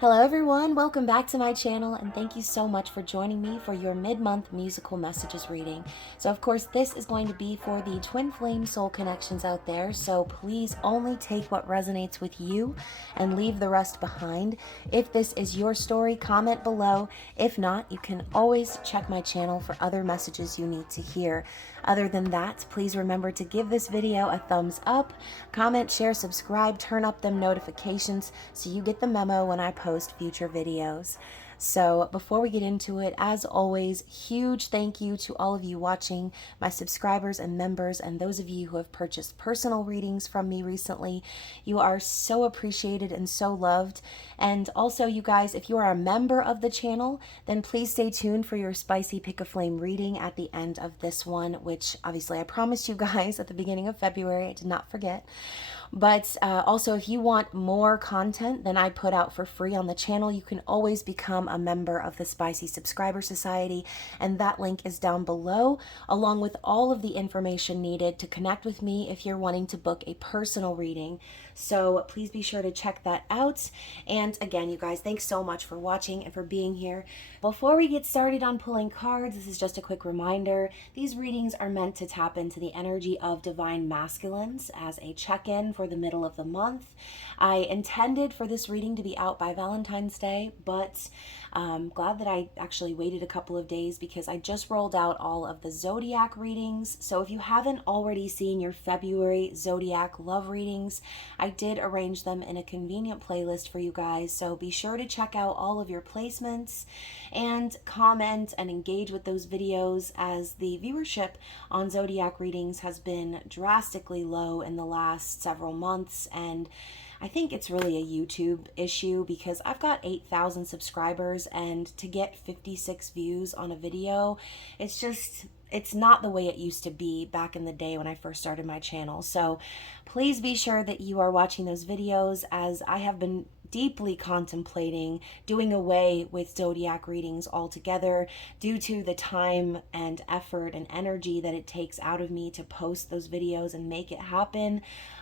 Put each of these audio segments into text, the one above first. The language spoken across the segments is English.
Hello everyone, welcome back to my channel and thank you so much for joining me for your mid-month musical messages reading. So of course this is going to be for the twin flame soul connections out there, so please only take what resonates with you and leave the rest behind. If this is your story, comment below. If not, you can always check my channel for other messages you need to hear. Other than that, please remember to give this video a thumbs up, comment, share, subscribe, turn up them notifications so you get the memo when I post future videos. So before we get into it, as always, huge thank you to all of you watching, my subscribers and members, and those of you who have purchased personal readings from me recently. You are so appreciated and so loved. And also, you guys, if you are a member of the channel, then please stay tuned for your spicy pick a flame reading at the end of this one, which obviously I promised you guys at the beginning of February. I did not forget. But also, if you want more content than I put out for free on the channel, you can always become a member of the Spicy Subscriber Society, and that link is down below, along with all of the information needed to connect with me if you're wanting to book a personal reading. So please be sure to check that out. And again, you guys, thanks so much for watching and for being here. Before we get started on pulling cards, this is just a quick reminder. These readings are meant to tap into the energy of divine masculines as a check-in for the middle of the month. I intended for this reading to be out by Valentine's Day, but I'm glad that I actually waited a couple of days because I just rolled out all of the zodiac readings. So if you haven't already seen your February zodiac love readings, I did arrange them in a convenient playlist for you guys. So be sure to check out all of your placements and comment and engage with those videos, as the viewership on zodiac readings has been drastically low in the last several months, and I think it's really a YouTube issue because I've got 8,000 subscribers, and to get 56 views on a video, it's not the way it used to be back in the day when I first started my channel. So please be sure that you are watching those videos, as I have been deeply contemplating doing away with zodiac readings altogether due to the time and effort and energy that it takes out of me to post those videos and make it happen.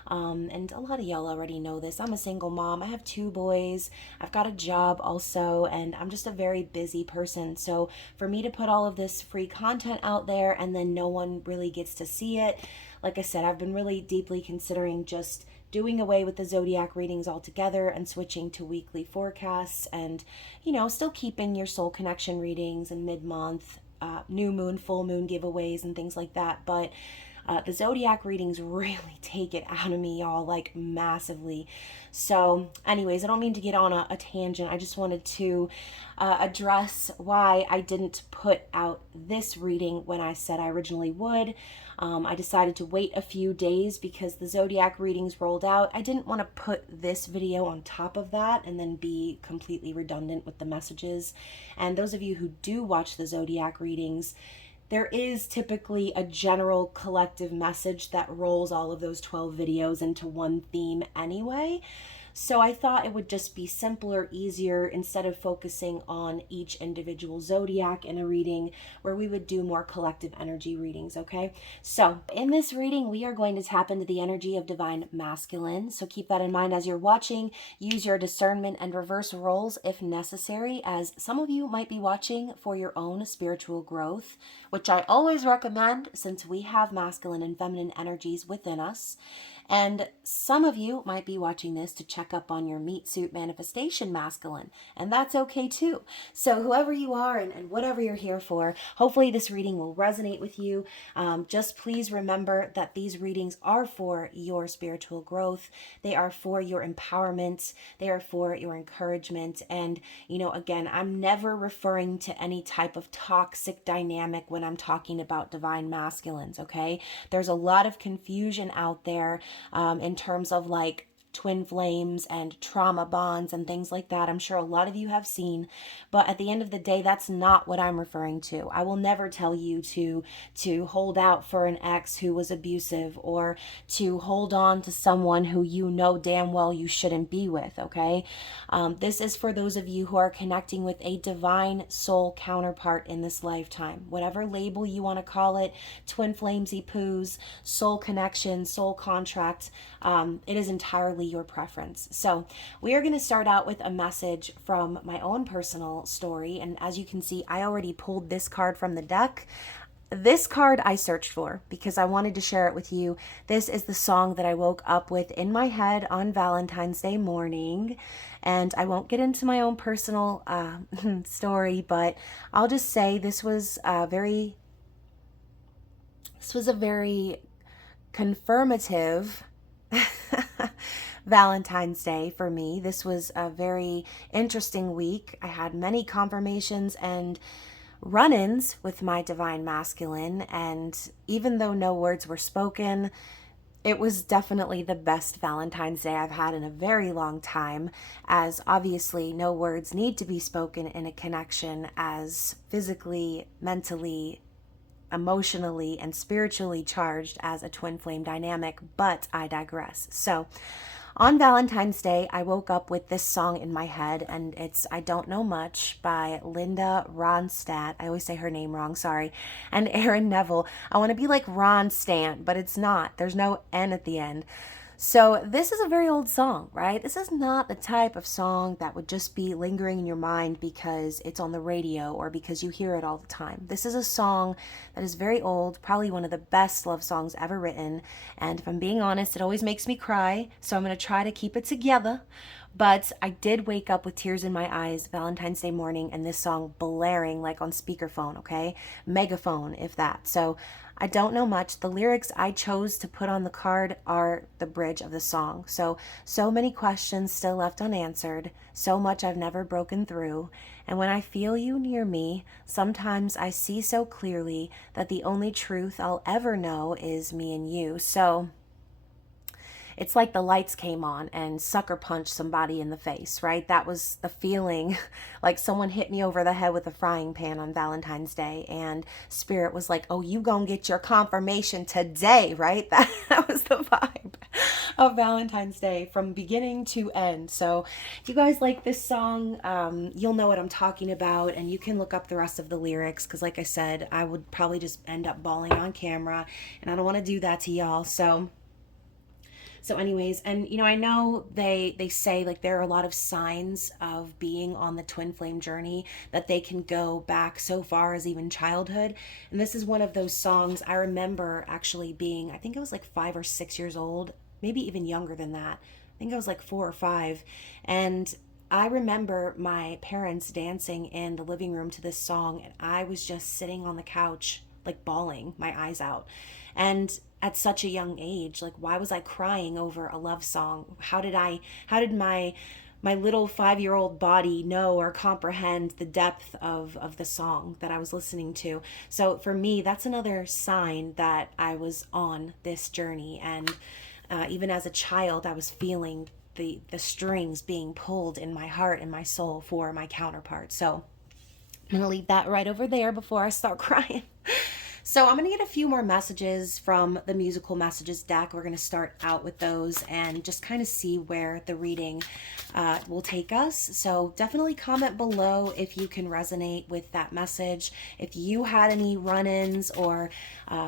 And a lot of y'all already know this. I'm a single mom. I have 2 boys. I've got a job also, and I'm just a very busy person. So for me to put all of this free content out there and then no one really gets to see it, like I said, I've been really deeply considering just doing away with the zodiac readings altogether and switching to weekly forecasts, and still keeping your soul connection readings and mid-month new moon, full moon giveaways and things like that. But the zodiac readings really take it out of me, y'all, like massively. So anyways, I don't mean to get on a tangent. I just wanted to address why I didn't put out this reading when I said I originally would. I decided to wait a few days because the zodiac readings rolled out. I didn't want to put this video on top of that and then be completely redundant with the messages. And those of you who do watch the zodiac readings, there is typically a general collective message that rolls all of those 12 videos into one theme anyway. So I thought it would just be simpler, easier, instead of focusing on each individual zodiac in a reading, where we would do more collective energy readings, okay? So in this reading, we are going to tap into the energy of divine masculine. So keep that in mind as you're watching. Use your discernment and reverse roles if necessary, as some of you might be watching for your own spiritual growth, which I always recommend since we have masculine and feminine energies within us. And some of you might be watching this to check up on your meat suit manifestation masculine, and that's okay too. So whoever you are and whatever you're here for, hopefully this reading will resonate with you. Just please remember that these readings are for your spiritual growth. They are for your empowerment. They are for your encouragement. And, again, I'm never referring to any type of toxic dynamic when I'm talking about divine masculines, okay? There's a lot of confusion out there in terms of like twin flames and trauma bonds and things like that. I'm sure a lot of you have seen, but at the end of the day, that's not what I'm referring to. I will never tell you to hold out for an ex who was abusive, or to hold on to someone who you know damn well you shouldn't be with, okay? This is for those of you who are connecting with a divine soul counterpart in this lifetime. Whatever label you want to call it, twin flamesy poos, soul connection, soul contract, it is entirely totally your preference. So we are going to start out with a message from my own personal story. And as you can see, I already pulled this card from the deck. This card I searched for because I wanted to share it with you. This is the song that I woke up with in my head on Valentine's Day morning. And I won't get into my own personal story, but I'll just say this was a very confirmative Valentine's Day for me. This was a very interesting week. I had many confirmations and run-ins with my divine masculine, and even though no words were spoken, it was definitely the best Valentine's Day I've had in a very long time, as obviously no words need to be spoken in a connection as physically, mentally, emotionally, and spiritually charged as a twin flame dynamic, but I digress. So on Valentine's Day, I woke up with this song in my head, and it's I Don't Know Much by Linda Ronstadt. I always say her name wrong, sorry. And Aaron Neville. I want to be like Ron Stant, but it's not. There's no N at the end. So this is a very old song, right? This is not the type of song that would just be lingering in your mind because it's on the radio or because you hear it all the time. This is a song that is very old, probably one of the best love songs ever written. And if I'm being honest, it always makes me cry. So I'm going to try to keep it together. But I did wake up with tears in my eyes Valentine's Day morning and this song blaring like on speakerphone, okay? Megaphone, if that. So I don't know much. The lyrics I chose to put on the card are the bridge of the song. So many questions still left unanswered, so much I've never broken through. And when I feel you near me, sometimes I see so clearly that the only truth I'll ever know is me and you. So it's like the lights came on and sucker punched somebody in the face, right? That was the feeling, like someone hit me over the head with a frying pan on Valentine's Day, and Spirit was like, oh, you gonna get your confirmation today, right? That was the vibe of Valentine's Day from beginning to end. So if you guys like this song, you'll know what I'm talking about, and you can look up the rest of the lyrics, because like I said, I would probably just end up bawling on camera, and I don't want to do that to y'all. So anyways, and you know, I know they say like there are a lot of signs of being on the twin flame journey, that they can go back so far as even childhood. And this is one of those songs I remember actually being, I think I was like 5 or 6 years old, maybe even younger than that. I think I was like 4 or 5. And I remember my parents dancing in the living room to this song, and I was just sitting on the couch like bawling my eyes out. And at such a young age, like, why was I crying over a love song? How did my little 5-year-old body know or comprehend the depth of the song that I was listening to? So for me, that's another sign that I was on this journey. And even as a child, I was feeling the strings being pulled in my heart and my soul for my counterpart. So I'm gonna leave that right over there before I start crying. So I'm going to get a few more messages from the musical messages deck. We're going to start out with those and just kind of see where the reading will take us. So definitely comment below if you can resonate with that message. If you had any run-ins or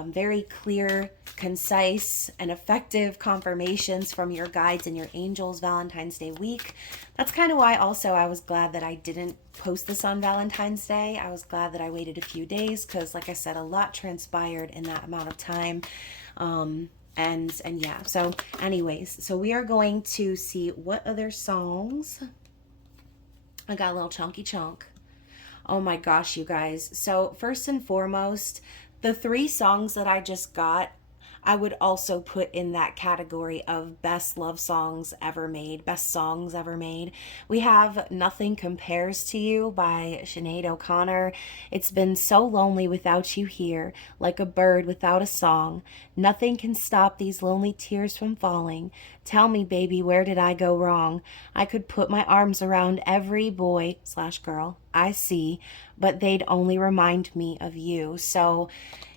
very clear, concise, and effective confirmations from your guides and your angels Valentine's Day week. That's kind of why also I was glad that I didn't post this on Valentine's Day. I was glad that I waited a few days because, like I said, a lot transpired in that amount of time. And yeah, so anyways, so we are going to see what other songs. I got a little chunky chunk. Oh my gosh, you guys. So first and foremost, the 3 songs that I just got, I would also put in that category of best love songs ever made, best songs ever made. We have Nothing Compares to You by Sinead O'Connor. It's been so lonely without you here, like a bird without a song. Nothing can stop these lonely tears from falling. Tell me, baby, where did I go wrong? I could put my arms around every boy/girl I see, but they'd only remind me of you. So,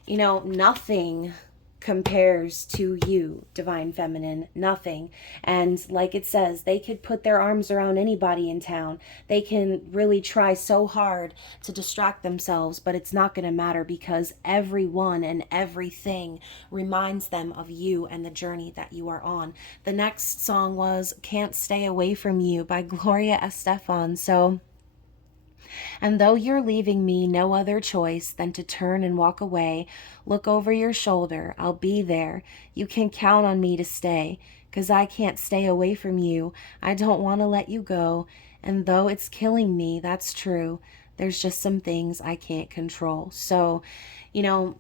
you know, Nothing compares to you, divine feminine. Nothing. And like it says, they could put their arms around anybody in town. They can really try so hard to distract themselves, but it's not going to matter, because everyone and everything reminds them of you and the journey that you are on. The next song was Can't Stay Away From You by Gloria Estefan. So, and though you're leaving me no other choice than to turn and walk away, look over your shoulder, I'll be there. You can count on me to stay, 'cause I can't stay away from you. I don't want to let you go. And though it's killing me, that's true. There's just some things I can't control. So, you know,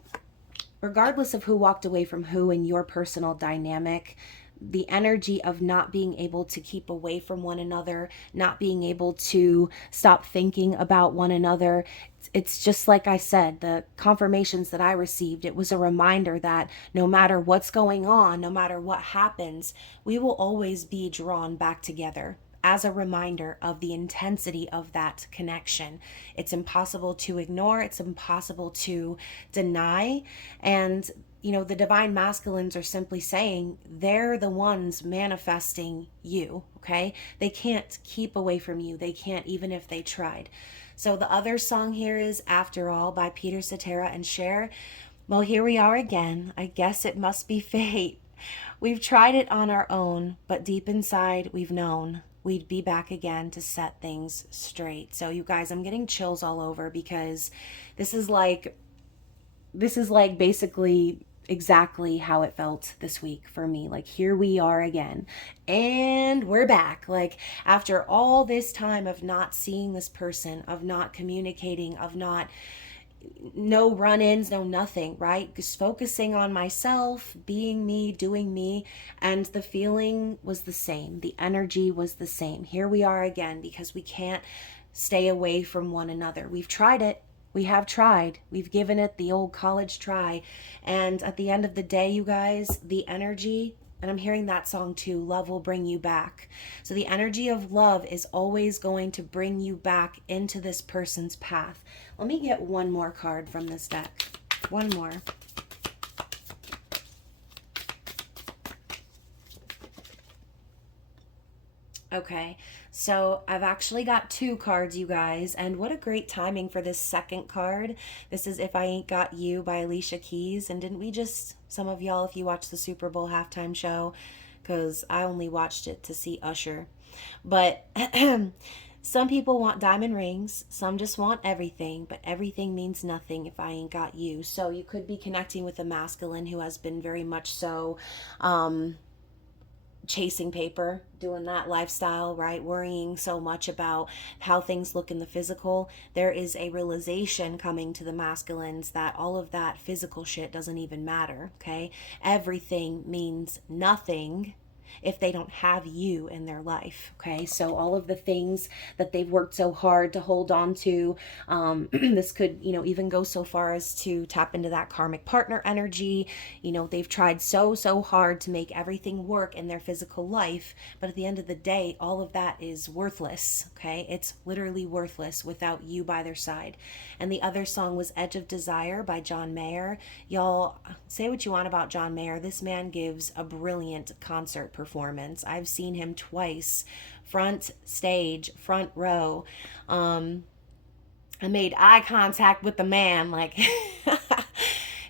regardless of who walked away from who in your personal dynamic, the energy of not being able to keep away from one another, not being able to stop thinking about one another. It's just like I said, the confirmations that I received, it was a reminder that no matter what's going on, no matter what happens, we will always be drawn back together, as a reminder of the intensity of that connection. It's impossible to ignore, it's impossible to deny. And you know, the divine masculines are simply saying they're the ones manifesting you, okay? They can't keep away from you. They can't, even if they tried. So the other song here is After All by Peter Cetera and Cher. Well, here we are again. I guess it must be fate. We've tried it on our own, but deep inside we've known we'd be back again to set things straight. So you guys, I'm getting chills all over, because this is like basically exactly how it felt this week for me. Like, here we are again, and we're back. Like, after all this time of not seeing this person, of not communicating, of not, no run-ins, no nothing, right? Just focusing on myself, being me, doing me, and the feeling was the same. The energy was the same. Here we are again, because we can't stay away from one another. We've tried it. We have tried. We've given it the old college try. And at the end of the day, you guys, the energy, and I'm hearing that song too, love will bring you back. So the energy of love is always going to bring you back into this person's path. Let me get one more card from this deck. One more. Okay, so I've actually got two cards, you guys, and what a great timing for this second card. This is If I Ain't Got You by Alicia Keys, and didn't we just, some of y'all, if you watched the Super Bowl halftime show, because I only watched it to see Usher, but some people want diamond rings, some just want everything, but everything means nothing if I ain't got you. So you could be connecting with a masculine who has been very much so, chasing paper, doing that lifestyle, right? Worrying so much about how things look in the physical. There is a realization coming to the masculines that all of that physical shit doesn't even matter, okay? Everything means nothing if they don't have you in their life, okay? So all of the things that they've worked so hard to hold on to, this could, you know, even go so far as to tap into that karmic partner energy. You know, they've tried so hard to make everything work in their physical life, but at the end of the day, all of that is worthless, okay? It's literally worthless without you by their side. And the other song was Edge of Desire by John Mayer. Y'all, say what you want about John Mayer. This man gives a brilliant concert performance. I've seen him twice, front stage, front row. I made eye contact with the man. Like,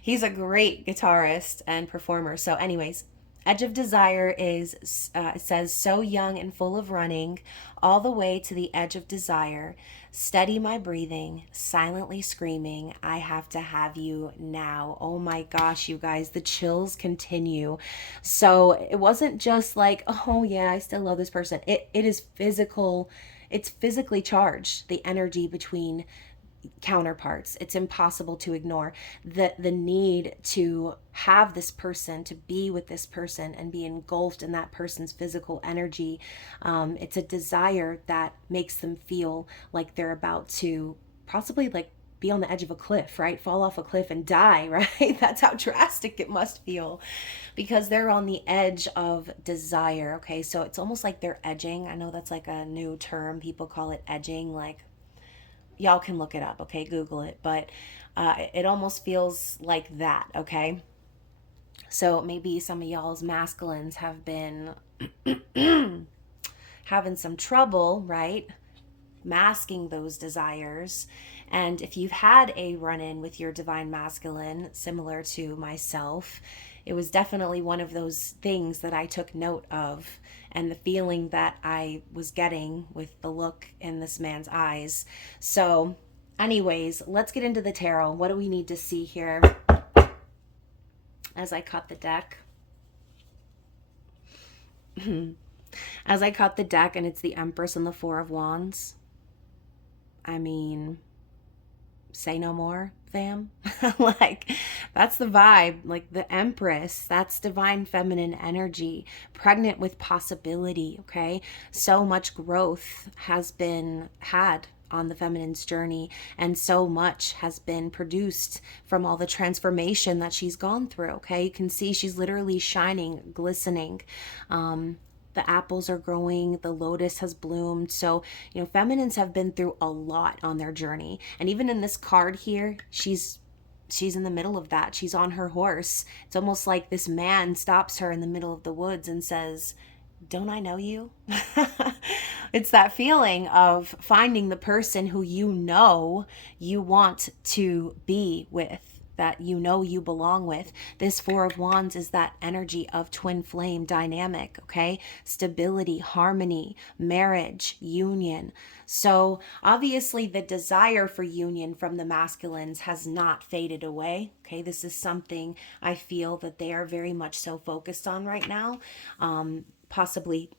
he's a great guitarist and performer. So anyways, Edge of Desire is, it says, so young and full of running, all the way to the edge of desire. Steady my breathing, silently screaming, I have to have you now. Oh my gosh, you guys, the chills continue. So it wasn't just like, oh yeah, I still love this person. It is physical. It's physically charged, the energy between counterparts. It's impossible to ignore the need to have this person, to be with this person and be engulfed in that person's physical energy. It's a desire that makes them feel like they're about to possibly like be on the edge of a cliff, right? Fall off a cliff and die, right? That's how drastic it must feel, because they're on the edge of desire. Okay, so it's almost like they're edging. I know that's like a new term. People call it edging. Like, y'all can look it up, okay? Google it. But it almost feels like that, okay? So maybe some of y'all's masculines have been having some trouble, right? Masking those desires. And if you've had a run in with your divine masculine, similar to myself, it was definitely one of those things that I took note of, and the feeling that I was getting with the look in this man's eyes. So, anyways, let's get into the tarot. What do we need to see here as I cut the deck? As I cut the deck, and it's the Empress and the Four of Wands. I mean, say no more, fam. Like, that's the vibe. Like, the Empress, that's divine feminine energy, pregnant with possibility, okay? So much growth has been had on the feminine's journey, and so much has been produced from all the transformation that she's gone through, okay? You can see she's literally shining, glistening. The apples are growing, the lotus has bloomed. So, feminines have been through a lot on their journey. And even in this card here, she's in the middle of that. She's on her horse. It's almost like this man stops her in the middle of the woods and says, "Don't I know you?" It's that feeling of finding the person who you want to be with, that you belong with. This Four of Wands is that energy of twin flame dynamic, okay? Stability, harmony, marriage, union. So obviously the desire for union from the masculines has not faded away, okay? This is something I feel that they are very much so focused on right now. Possibly,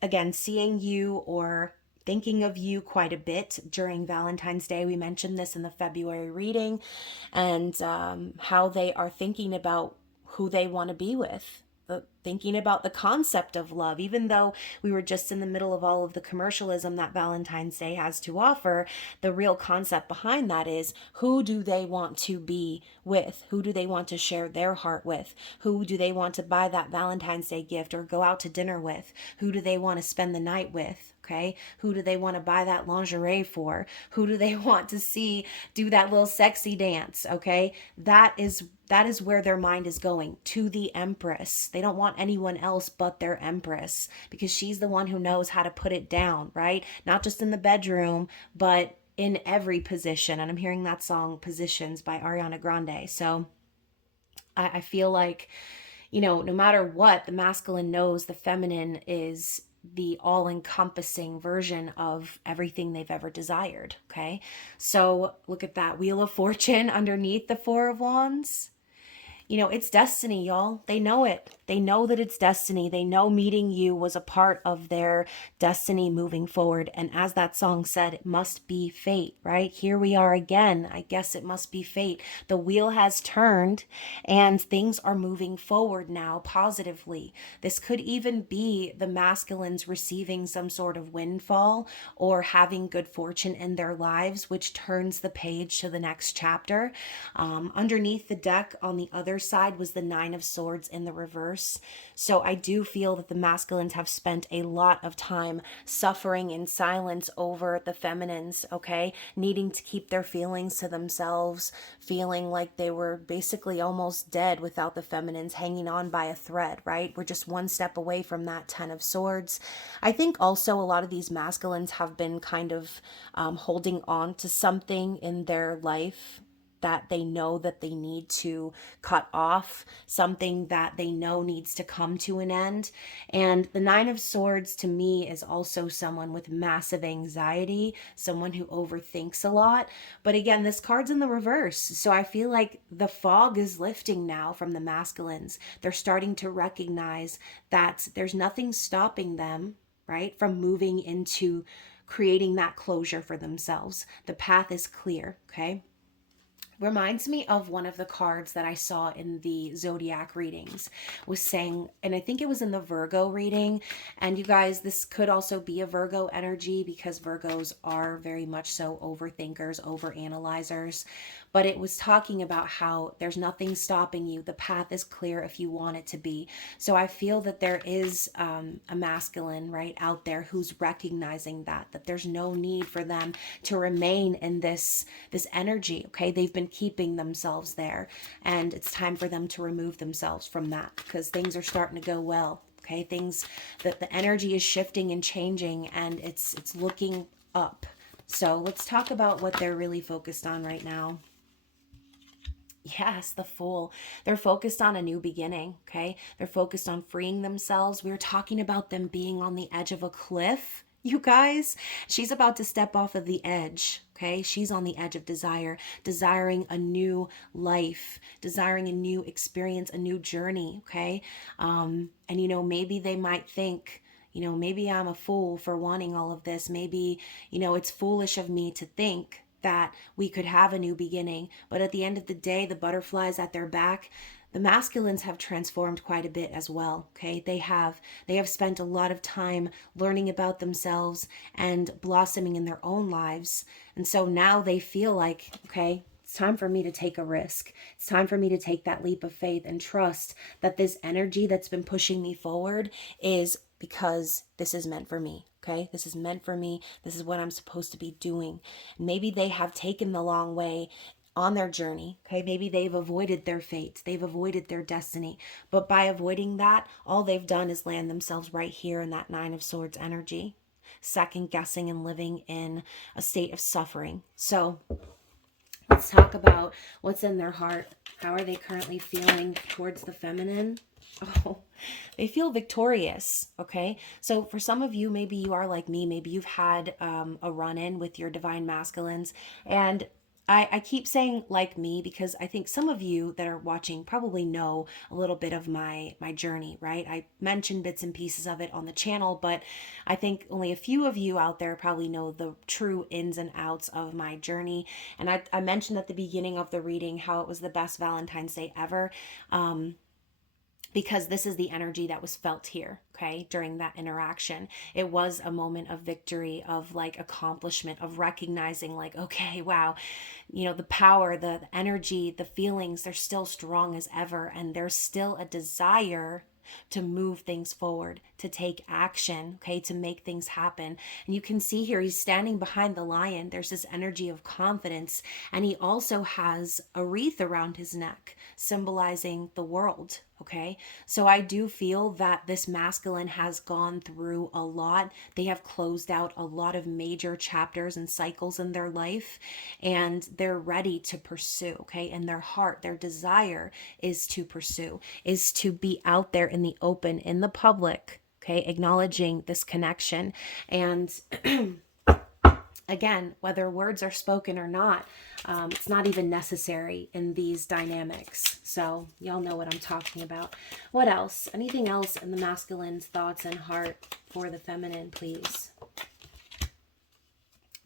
again, seeing you or thinking of you quite a bit during Valentine's Day. We mentioned this in the February reading, and how they are thinking about who they want to be with. Thinking about the concept of love, even though we were just in the middle of all of the commercialism that Valentine's Day has to offer, the real concept behind that is, who do they want to be with? Who do they want to share their heart with? Who do they want to buy that Valentine's Day gift or go out to dinner with? Who do they want to spend the night with? Okay, who do they want to buy that lingerie for? Who do they want to see do that little sexy dance? Okay, that is where their mind is going, to the Empress. They don't want anyone else but their Empress, because she's the one who knows how to put it down, right? Not just in the bedroom, but in every position. And I'm hearing that song Positions by Ariana Grande. So I feel like, no matter what, the masculine knows the feminine is the all-encompassing version of everything they've ever desired, okay? So look at that Wheel of Fortune underneath the Four of Wands. It's destiny, y'all. They know it. They know that it's destiny. They know meeting you was a part of their destiny moving forward. And as that song said, it must be fate, right? Here we are again. I guess it must be fate. The wheel has turned and things are moving forward now positively. This could even be the masculines receiving some sort of windfall or having good fortune in their lives, which turns the page to the next chapter. Underneath the deck on the other side was the Nine of Swords in the reverse. So I do feel that the masculines have spent a lot of time suffering in silence over the feminines, okay? Needing to keep their feelings to themselves, feeling like they were basically almost dead without the feminines, hanging on by a thread, right? We're just one step away from that Ten of Swords. I think also a lot of these masculines have been kind of holding on to something in their life that they know that they need to cut off, something that they know needs to come to an end. And the Nine of Swords to me is also someone with massive anxiety, someone who overthinks a lot. But again, this card's in the reverse. So I feel like the fog is lifting now from the masculines. They're starting to recognize that there's nothing stopping them, right, from moving into creating that closure for themselves. The path is clear, okay? Reminds me of one of the cards that I saw in the zodiac readings, was saying, and I think it was in the Virgo reading, and you guys, this could also be a Virgo energy because Virgos are very much so overthinkers, overanalyzers, but it was talking about how there's nothing stopping you. The path is clear if you want it to be. So I feel that there is a masculine right out there who's recognizing that there's no need for them to remain in this energy, okay? They've been been keeping themselves there, and it's time for them to remove themselves from that, because things are starting to go well. Okay, things that the energy is shifting and changing, and it's looking up. So let's talk about what they're really focused on right now. Yes, the Fool. They're focused on a new beginning, okay? They're focused on freeing themselves. We were talking about them being on the edge of a cliff, you guys. She's about to step off of the edge, okay? She's on the edge of desire, desiring a new life, desiring a new experience, a new journey, okay? And, you know, maybe they might think, you know, maybe I'm a fool for wanting all of this. Maybe, you know, it's foolish of me to think that we could have a new beginning. But at the end of the day, the butterflies at their back, the masculines have transformed quite a bit as well. Okay, they have spent a lot of time learning about themselves and blossoming in their own lives. And so now they feel like, okay, it's time for me to take a risk. It's time for me to take that leap of faith and trust that this energy that's been pushing me forward is because this is meant for me. Okay, this is meant for me. This is what I'm supposed to be doing. Maybe they have taken the long way on their journey. Okay, maybe they've avoided their fate. They've avoided their destiny. But by avoiding that, all they've done is land themselves right here in that Nine of Swords energy, second guessing and living in a state of suffering. So let's talk about what's in their heart. How are they currently feeling towards the feminine? Oh, they feel victorious. Okay. So for some of you, maybe you are like me, maybe you've had a run-in with your divine masculines. And I keep saying like me because I think some of you that are watching probably know a little bit of my journey, right? I mentioned bits and pieces of it on the channel, but I think only a few of you out there probably know the true ins and outs of my journey. And I mentioned at the beginning of the reading how it was the best Valentine's Day ever. Because this is the energy that was felt here, okay, during that interaction. It was a moment of victory, of like accomplishment, of recognizing like, okay, wow, you know, the power, the energy, the feelings, they're still strong as ever. And there's still a desire to move things forward, to take action, okay, to make things happen. And you can see here, he's standing behind the lion. There's this energy of confidence. And he also has a wreath around his neck, symbolizing the world. Okay, so I do feel that this masculine has gone through a lot. They have closed out a lot of major chapters and cycles in their life, and they're ready to pursue. Okay, and their heart, their desire is to pursue, is to be out there in the open, in the public. Okay, acknowledging this connection. And again, whether words are spoken or not, it's not even necessary in these dynamics. So y'all know what I'm talking about. What else? Anything else in the masculine's thoughts and heart for the feminine, please?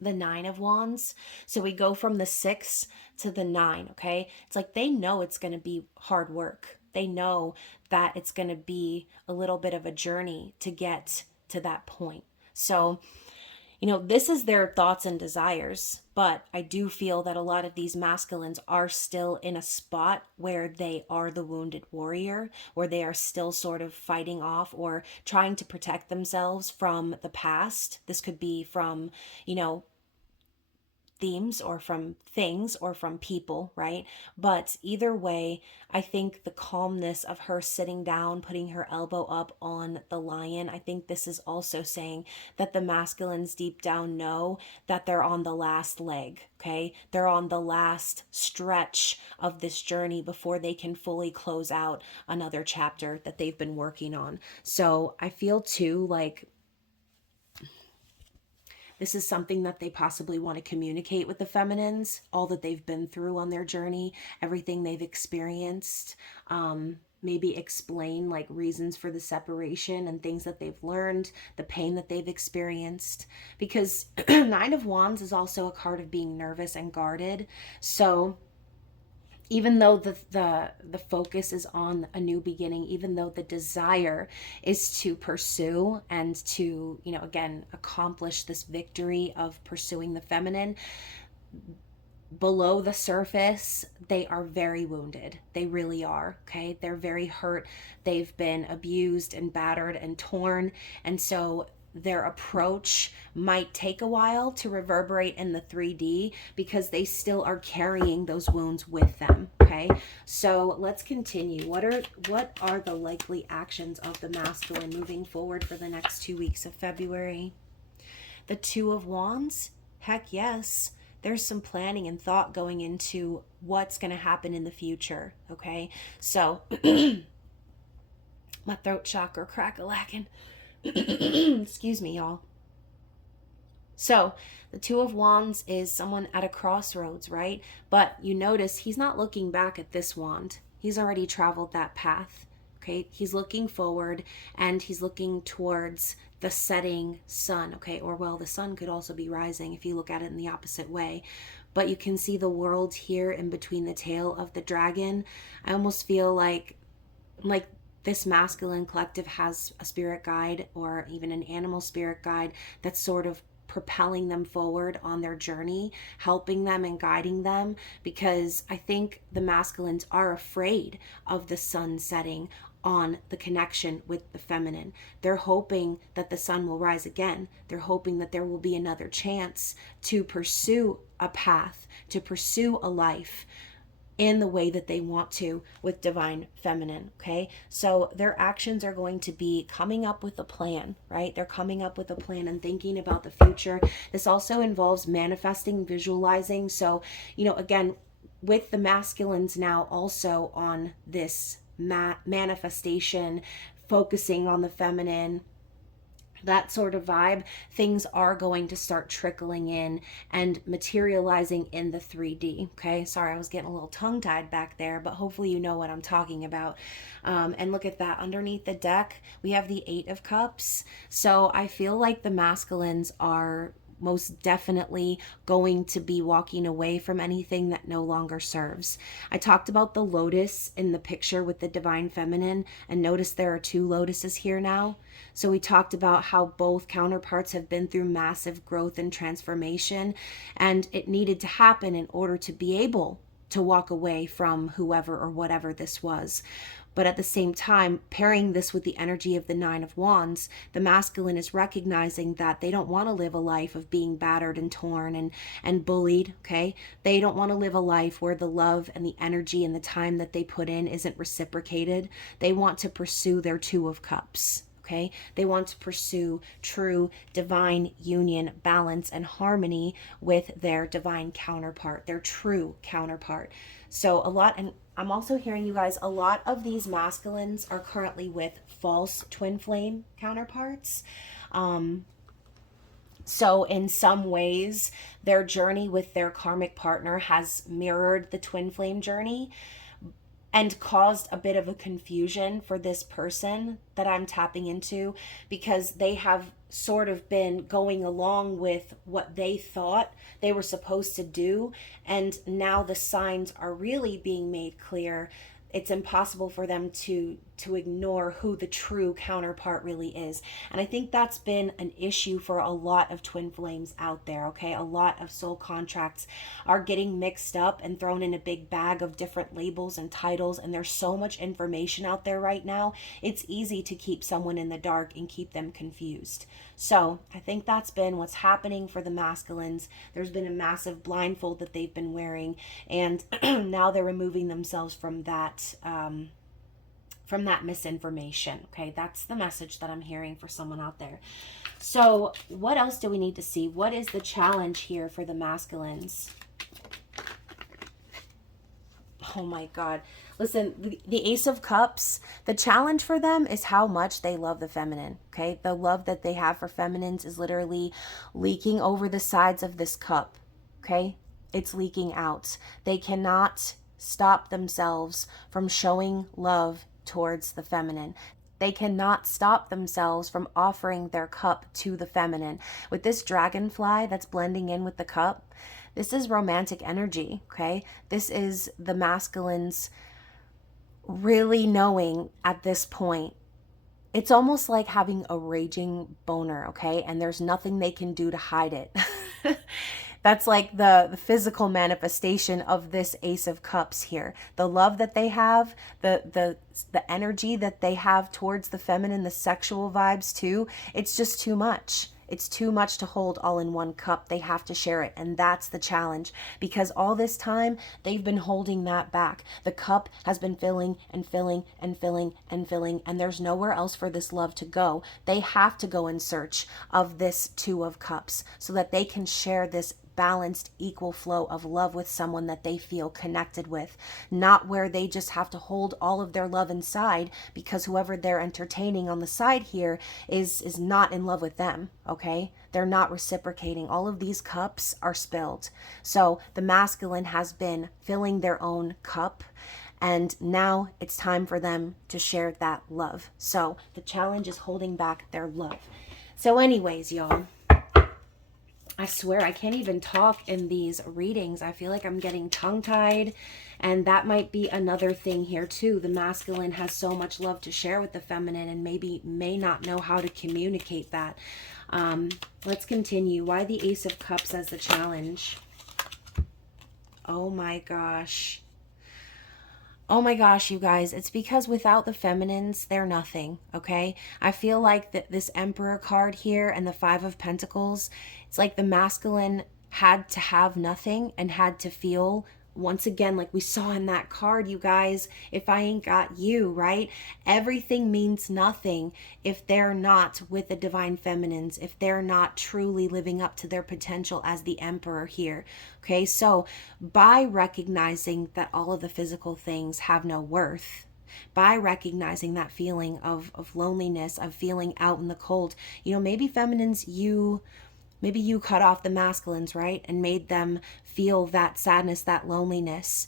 The Nine of Wands. So we go from the 6 to the 9, okay? It's like they know it's going to be hard work. They know that it's going to be a little bit of a journey to get to that point. So, you know, this is their thoughts and desires, but I do feel that a lot of these masculines are still in a spot where they are the wounded warrior, where they are still sort of fighting off or trying to protect themselves from the past. This could be from, you know, themes or from things or from people, right? But either way, I think the calmness of her sitting down, putting her elbow up on the lion, I think this is also saying that the masculines deep down know that they're on the last leg, okay? They're on the last stretch of this journey before they can fully close out another chapter that they've been working on. So I feel too like this is something that they possibly want to communicate with the feminines, all that they've been through on their journey, everything they've experienced, maybe explain like reasons for the separation and things that they've learned, the pain that they've experienced. Because Nine of Wands is also a card of being nervous and guarded. So even though the focus is on a new beginning, even though the desire is to pursue and to, you know, again, accomplish this victory of pursuing the feminine, below the surface, they are very wounded. They really are, okay? They're very hurt. They've been abused and battered and torn. And so their approach might take a while to reverberate in the 3D because they still are carrying those wounds with them. Okay, so let's continue. What are the likely actions of the masculine moving forward for the next 2 weeks of February? The Two of Wands? Heck yes. There's some planning and thought going into what's going to happen in the future. Okay, so my throat chakra crack-a-lacking. Excuse me, y'all. So the Two of Wands is someone at a crossroads, right? But you notice he's not looking back at this wand. He's already traveled that path. Okay, he's looking forward and he's looking towards the setting sun. Okay, or well, the sun could also be rising if you look at it in the opposite way. But you can see the world here in between the tail of the dragon. I almost feel like this masculine collective has a spirit guide or even an animal spirit guide that's sort of propelling them forward on their journey, helping them and guiding them, because I think the masculines are afraid of the sun setting on the connection with the feminine. They're hoping that the sun will rise again. They're hoping that there will be another chance to pursue a path, to pursue a life in the way that they want to with divine feminine. Okay, so their actions are going to be coming up with a plan, right? They're coming up with a plan and thinking about the future. This also involves manifesting, visualizing. So, again, with the masculines now also on this manifestation, focusing on the feminine, that sort of vibe, things are going to start trickling in and materializing in the 3D. Okay, sorry, I was getting a little tongue-tied back there, but hopefully you know what I'm talking about. And look at that, underneath the deck we have the Eight of Cups. So I feel like the masculines are most definitely going to be walking away from anything that no longer serves. I talked about the lotus in the picture with the divine feminine, and notice there are two lotuses here now. So we talked about how both counterparts have been through massive growth and transformation, and it needed to happen in order to be able to walk away from whoever or whatever this was. But at the same time, pairing this with the energy of the Nine of Wands, the masculine is recognizing that they don't want to live a life of being battered and torn and bullied, okay? They don't want to live a life where the love and the energy and the time that they put in isn't reciprocated. They want to pursue their Two of Cups. Okay? They want to pursue true divine union, balance, and harmony with their divine counterpart, their true counterpart. So and I'm also hearing, you guys, a lot of these masculines are currently with false twin flame counterparts. So in some ways, their journey with their karmic partner has mirrored the twin flame journey and caused a bit of a confusion for this person that I'm tapping into, because they have sort of been going along with what they thought they were supposed to do, and now the signs are really being made clear. It's impossible for them to ignore who the true counterpart really is. And I think that's been an issue for a lot of twin flames out there, okay? A lot of soul contracts are getting mixed up and thrown in a big bag of different labels and titles, and there's so much information out there right now. It's easy to keep someone in the dark and keep them confused. So I think that's been what's happening for the masculines. There's been a massive blindfold that they've been wearing, and now they're removing themselves from that misinformation. Okay, that's the message that I'm hearing for someone out there. So what else do we need to see? What is the challenge here for the masculines? Oh my God. Listen, the Ace of Cups, the challenge for them is how much they love the feminine, okay? The love that they have for feminines is literally leaking over the sides of this cup, okay? It's leaking out. They cannot stop themselves from showing love towards the feminine. They cannot stop themselves from offering their cup to the feminine. With this dragonfly that's blending in with the cup, this is romantic energy, okay? This is the masculines really knowing at this point. It's almost like having a raging boner, okay? And there's nothing they can do to hide it. That's like the physical manifestation of this Ace of Cups here. The love that they have, the energy that they have towards the feminine, the sexual vibes too. It's just too much. It's too much to hold all in one cup. They have to share it. And that's the challenge, because all this time they've been holding that back. The cup has been filling and filling and filling and filling, and there's nowhere else for this love to go. They have to go in search of this Two of Cups so that they can share this balanced, equal flow of love with someone that they feel connected with, not where they just have to hold all of their love inside because whoever they're entertaining on the side here is not in love with them. Okay, they're not reciprocating. All of these cups are spilled. So the masculine has been filling their own cup, and now it's time for them to share that love. So the challenge is holding back their love. So anyways, y'all, I swear I can't even talk in these readings. I feel like I'm getting tongue-tied, and that might be another thing here too. The masculine has so much love to share with the feminine and may not know how to communicate that. Let's continue. Why the Ace of Cups as the challenge? Oh my gosh. Oh my gosh, you guys, it's because without the feminines, they're nothing, okay? I feel like this Emperor card here and the Five of Pentacles, it's like the masculine had to have nothing and had to feel, once again, like we saw in that card, you guys, if I ain't got you, right? Everything means nothing if they're not with the divine feminines, if they're not truly living up to their potential as the Emperor here. Okay, so by recognizing that all of the physical things have no worth, by recognizing that feeling of loneliness, of feeling out in the cold, you know, maybe feminines, maybe you cut off the masculines, right? And made them feel that sadness, that loneliness.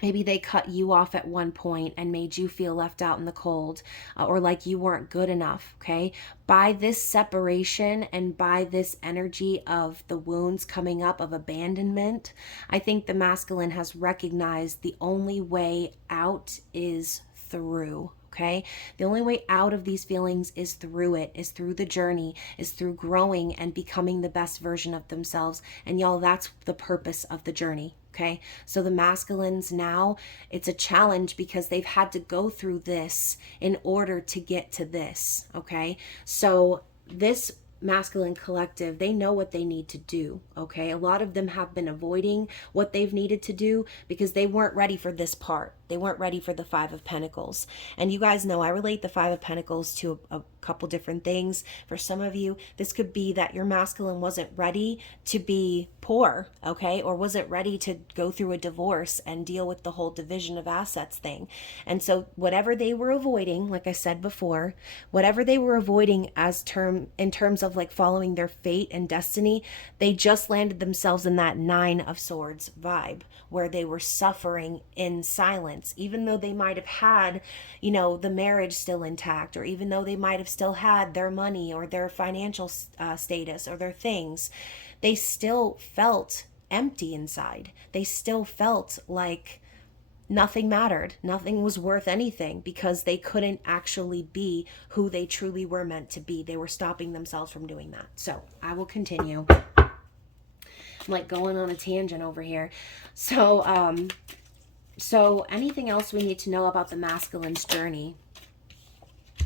Maybe they cut you off at one point and made you feel left out in the cold, or like you weren't good enough, okay? By this separation and by this energy of the wounds coming up of abandonment, I think the masculine has recognized the only way out is through. Okay, the only way out of these feelings is through it, is through the journey, is through growing and becoming the best version of themselves. And y'all, that's the purpose of the journey. Okay, so the masculines now, it's a challenge because they've had to go through this in order to get to this. Okay, so this masculine collective, they know what they need to do. Okay, a lot of them have been avoiding what they've needed to do because they weren't ready for this part. They weren't ready for the Five of Pentacles. And you guys know I relate the Five of Pentacles to a couple different things. For some of you, this could be that your masculine wasn't ready to be poor, okay? Or wasn't ready to go through a divorce and deal with the whole division of assets thing. And so whatever they were avoiding, like I said before, whatever they were avoiding in terms of like following their fate and destiny, they just landed themselves in that Nine of Swords vibe where they were suffering in silence, even though they might have had, you know, the marriage still intact, or even though they might have still had their money or their financial status or their things, they still felt empty inside. They still felt like nothing mattered. Nothing was worth anything because they couldn't actually be who they truly were meant to be. They were stopping themselves from doing that. So I will continue. I'm like going on a tangent over here. So anything else we need to know about the masculine's journey?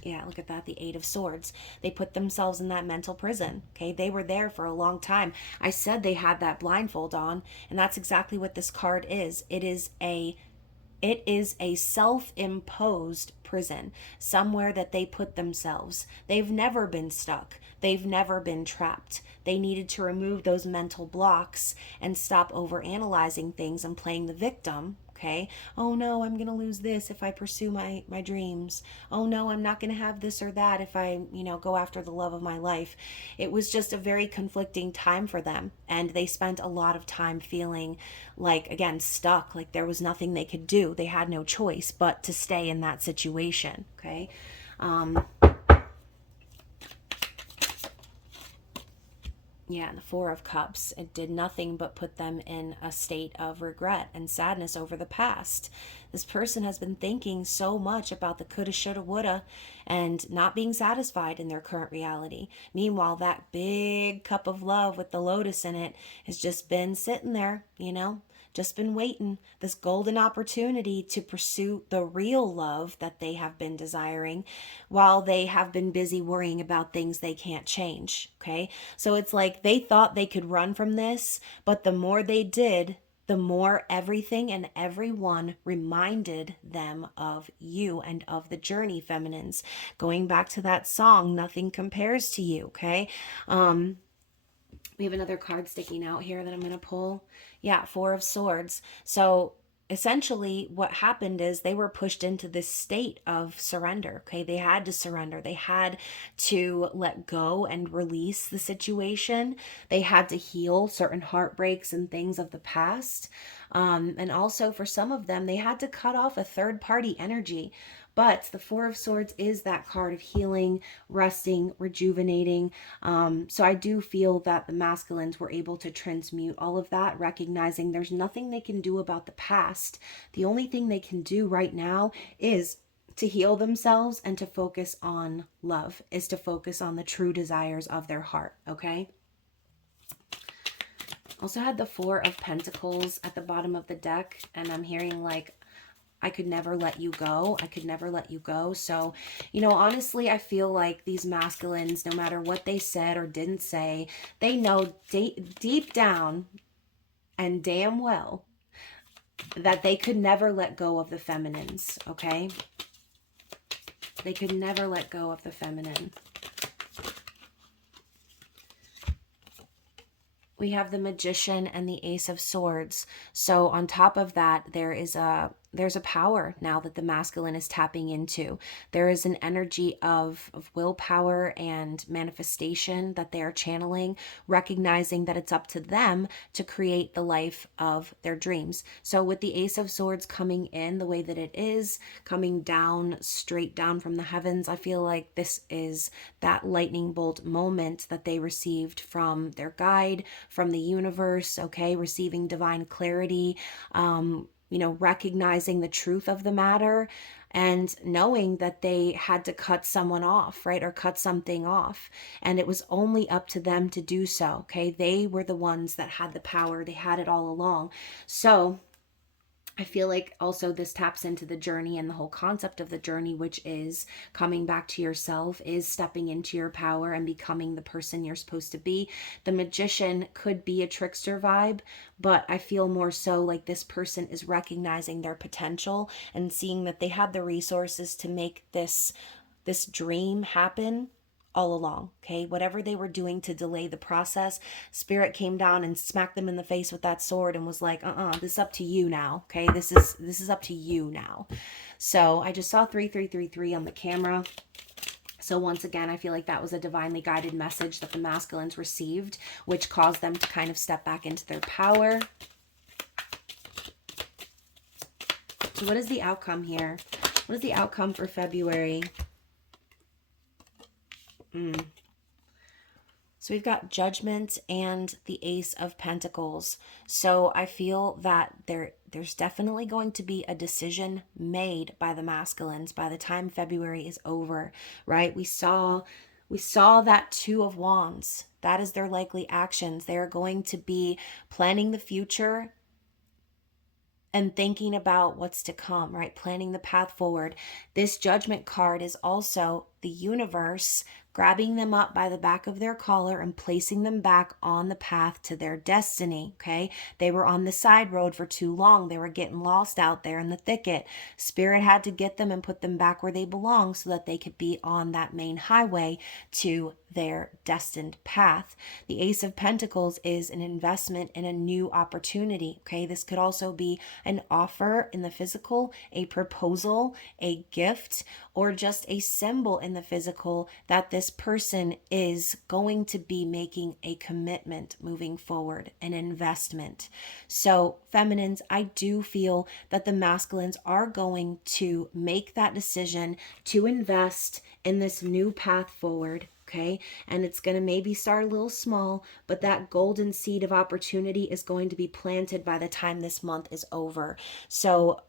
Yeah, look at that, the Eight of Swords. They put themselves in that mental prison, okay? They were there for a long time. I said they had that blindfold on, and that's exactly what this card is. It is a self-imposed prison, somewhere that they put themselves. They've never been stuck. They've never been trapped. They needed to remove those mental blocks and stop overanalyzing things and playing the victim. Okay. Oh no, I'm going to lose this if I pursue my dreams. Oh no, I'm not going to have this or that if I, go after the love of my life. It was just a very conflicting time for them. And they spent a lot of time feeling like, again, stuck, like there was nothing they could do. They had no choice but to stay in that situation. Okay. Yeah, and the Four of Cups, it did nothing but put them in a state of regret and sadness over the past. This person has been thinking so much about the coulda, shoulda, woulda, and not being satisfied in their current reality. Meanwhile, that big cup of love with the lotus in it has just been sitting there, just been waiting, this golden opportunity to pursue the real love that they have been desiring while they have been busy worrying about things they can't change. Okay. So it's like they thought they could run from this, but the more they did, the more everything and everyone reminded them of you and of the journey, feminines. Going back to that song, nothing compares to you. Okay. We have another card sticking out here that I'm going to pull. Yeah, Four of Swords. So essentially what happened is they were pushed into this state of surrender. Okay, they had to surrender. They had to let go and release the situation. They had to heal certain heartbreaks and things of the past. And also for some of them, they had to cut off a third party energy. But the Four of Swords is that card of healing, resting, rejuvenating. So I do feel that the masculines were able to transmute all of that, recognizing there's nothing they can do about the past. The only thing they can do right now is to heal themselves and to focus on love, is to focus on the true desires of their heart, okay? Also had the Four of Pentacles at the bottom of the deck, and I'm hearing like, I could never let you go. I could never let you go. So, honestly, I feel like these masculines, no matter what they said or didn't say, they know deep down and damn well that they could never let go of the feminines, okay? They could never let go of the feminine. We have the Magician and the Ace of Swords. So on top of that, there's a power now that the masculine is tapping into. There is an energy of willpower and manifestation that they are channeling, recognizing that it's up to them to create the life of their dreams. So with the Ace of Swords coming in the way that it is, coming down, straight down from the heavens, I feel like this is that lightning bolt moment that they received from their guide, from the universe, okay, receiving divine clarity, recognizing the truth of the matter and knowing that they had to cut someone off, right? Or cut something off. And it was only up to them to do so, okay? They were the ones that had the power. They had it all along. So I feel like also this taps into the journey and the whole concept of the journey, which is coming back to yourself, is stepping into your power and becoming the person you're supposed to be. The Magician could be a trickster vibe, but I feel more so like this person is recognizing their potential and seeing that they had the resources to make this dream happen all along, okay? Whatever they were doing to delay the process, Spirit came down and smacked them in the face with that sword and was like, this is up to you now, okay? This is up to you now. So I just saw 3333 on the camera. So once again, I feel like that was a divinely guided message that the masculines received, which caused them to kind of step back into their power. So what is the outcome here? What is the outcome for February? So we've got Judgment and the Ace of Pentacles. So I feel that there's definitely going to be a decision made by the masculines by the time February is over, right? We saw that Two of Wands. That is their likely actions. They're going to be planning the future and thinking about what's to come, right? Planning the path forward. This Judgment card is also the universe grabbing them up by the back of their collar and placing them back on the path to their destiny, okay? They were on the side road for too long. They were getting lost out there in the thicket. Spirit had to get them and put them back where they belong so that they could be on that main highway to their destined path. The Ace of Pentacles is an investment in a new opportunity, okay? This could also be an offer in the physical, a proposal, a gift, or just a symbol in the physical that this person is going to be making a commitment moving forward, an investment. So feminines, I do feel that the masculines are going to make that decision to invest in this new path forward. okay? And it's going to maybe start a little small, but that golden seed of opportunity is going to be planted by the time this month is over. So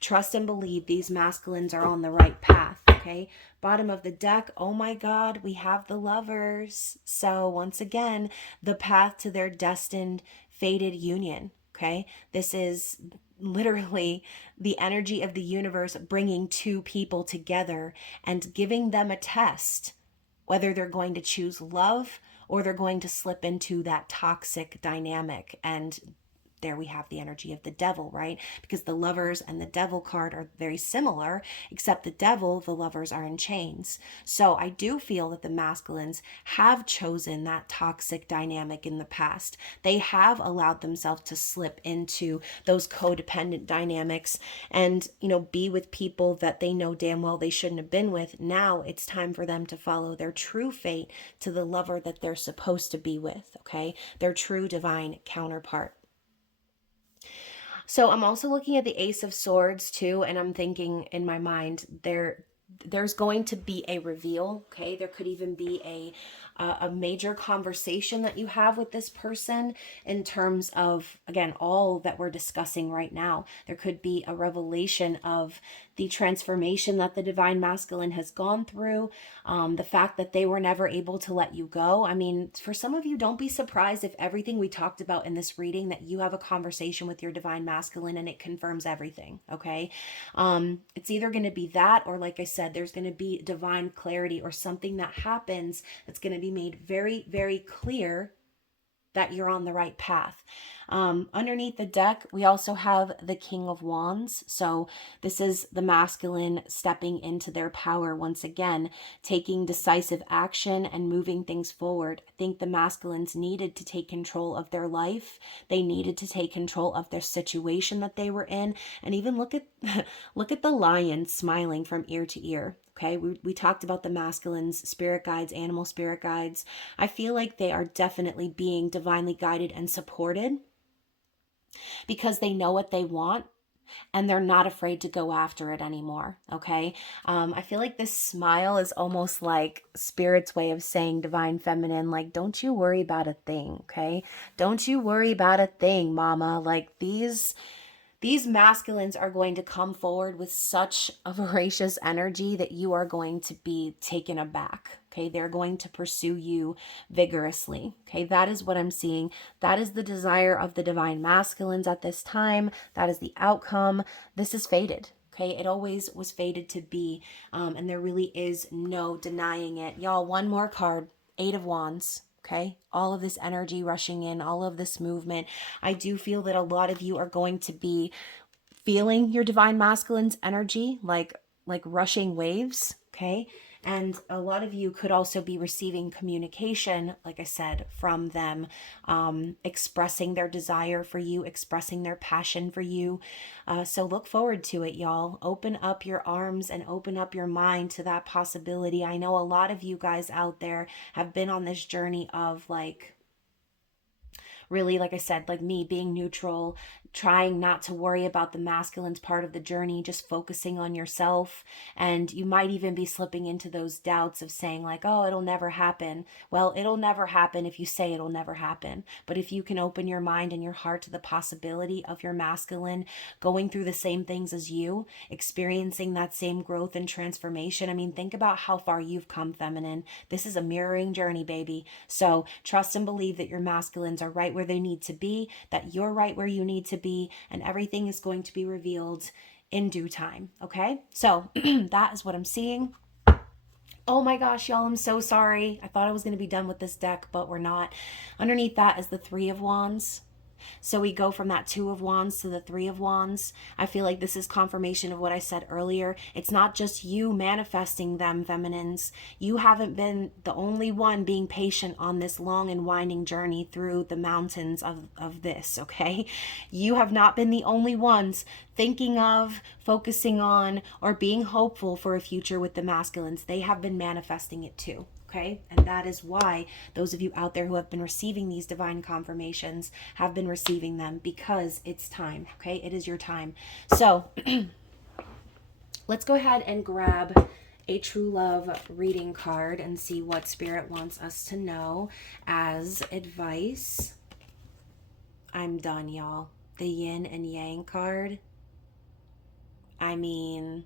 trust and believe these masculines are on the right path, okay? Bottom of the deck, oh my God, we have the Lovers. So once again, the path to their destined, fated union, okay? This is literally the energy of the universe bringing two people together and giving them a test, whether they're going to choose love or they're going to slip into that toxic dynamic. And there we have the energy of the devil, right? Because the Lovers and the Devil card are very similar, except the devil, the Lovers are in chains. So I do feel that the masculines have chosen that toxic dynamic in the past. They have allowed themselves to slip into those codependent dynamics and, be with people that they know damn well they shouldn't have been with. Now it's time for them to follow their true fate to the lover that they're supposed to be with, okay? Their true divine counterpart. So I'm also looking at the Ace of Swords too, and I'm thinking in my mind there's going to be a reveal, okay? There could even be a major conversation that you have with this person in terms of, again, all that we're discussing right now. There could be a revelation of the transformation that the divine masculine has gone through, the fact that they were never able to let you go. I mean, for some of you, don't be surprised if everything we talked about in this reading, that you have a conversation with your divine masculine and it confirms everything, okay? It's either going to be that, or like I said, there's going to be divine clarity or something that happens that's going to be made very, very clear that you're on the right path. Underneath the deck, we also have the King of Wands. So this is the masculine stepping into their power once again, taking decisive action and moving things forward. I think the masculines needed to take control of their life. They needed to take control of their situation that they were in. And even look at the lion smiling from ear to ear. Okay, we talked about the masculines, spirit guides, animal spirit guides. I feel like they are definitely being divinely guided and supported because they know what they want and they're not afraid to go after it anymore, okay? I feel like this smile is almost like Spirit's way of saying, divine feminine, like, don't you worry about a thing, okay? Don't you worry about a thing, mama. Like, these masculines are going to come forward with such a voracious energy that you are going to be taken aback. Okay, they're going to pursue you vigorously. Okay, that is what I'm seeing. That is the desire of the divine masculines at this time. That is the outcome. This is fated. Okay, it always was fated to be, and there really is no denying it. Y'all, one more card, Eight of Wands. Okay, all of this energy rushing in, all of this movement. I do feel that a lot of you are going to be feeling your divine masculine's energy like rushing waves, okay? And a lot of you could also be receiving communication, like I said, from them, expressing their desire for you, expressing their passion for you. So look forward to it, y'all. Open up your arms and open up your mind to that possibility. I know a lot of you guys out there have been on this journey of really, like I said, like me being neutral, trying not to worry about the masculine's part of the journey, just focusing on yourself. And you might even be slipping into those doubts of saying like, oh, it'll never happen. Well, it'll never happen if you say it'll never happen. But if you can open your mind and your heart to the possibility of your masculine going through the same things as you, experiencing that same growth and transformation. I mean, think about how far you've come, feminine. This is a mirroring journey, baby. So trust and believe that your masculines are right where they need to be, that you're right where you need to be, and everything is going to be revealed in due time. Okay, so that is what I'm seeing. Oh my gosh, y'all, I'm so sorry. I thought I was going to be done with this deck, but we're not. Underneath that is the Three of Wands. So we go from that Two of Wands to the Three of Wands. I feel like this is confirmation of what I said earlier. It's not just you manifesting them, feminines. You haven't been the only one being patient on this long and winding journey through the mountains of this, okay? You have not been the only ones thinking of, focusing on, or being hopeful for a future with the masculines. They have been manifesting it too. Okay, and that is why those of you out there who have been receiving these divine confirmations have been receiving them, because it's time. Okay, it is your time. So let's go ahead and grab a true love reading card and see what Spirit wants us to know as advice. I'm done, y'all. The yin and yang card. I mean,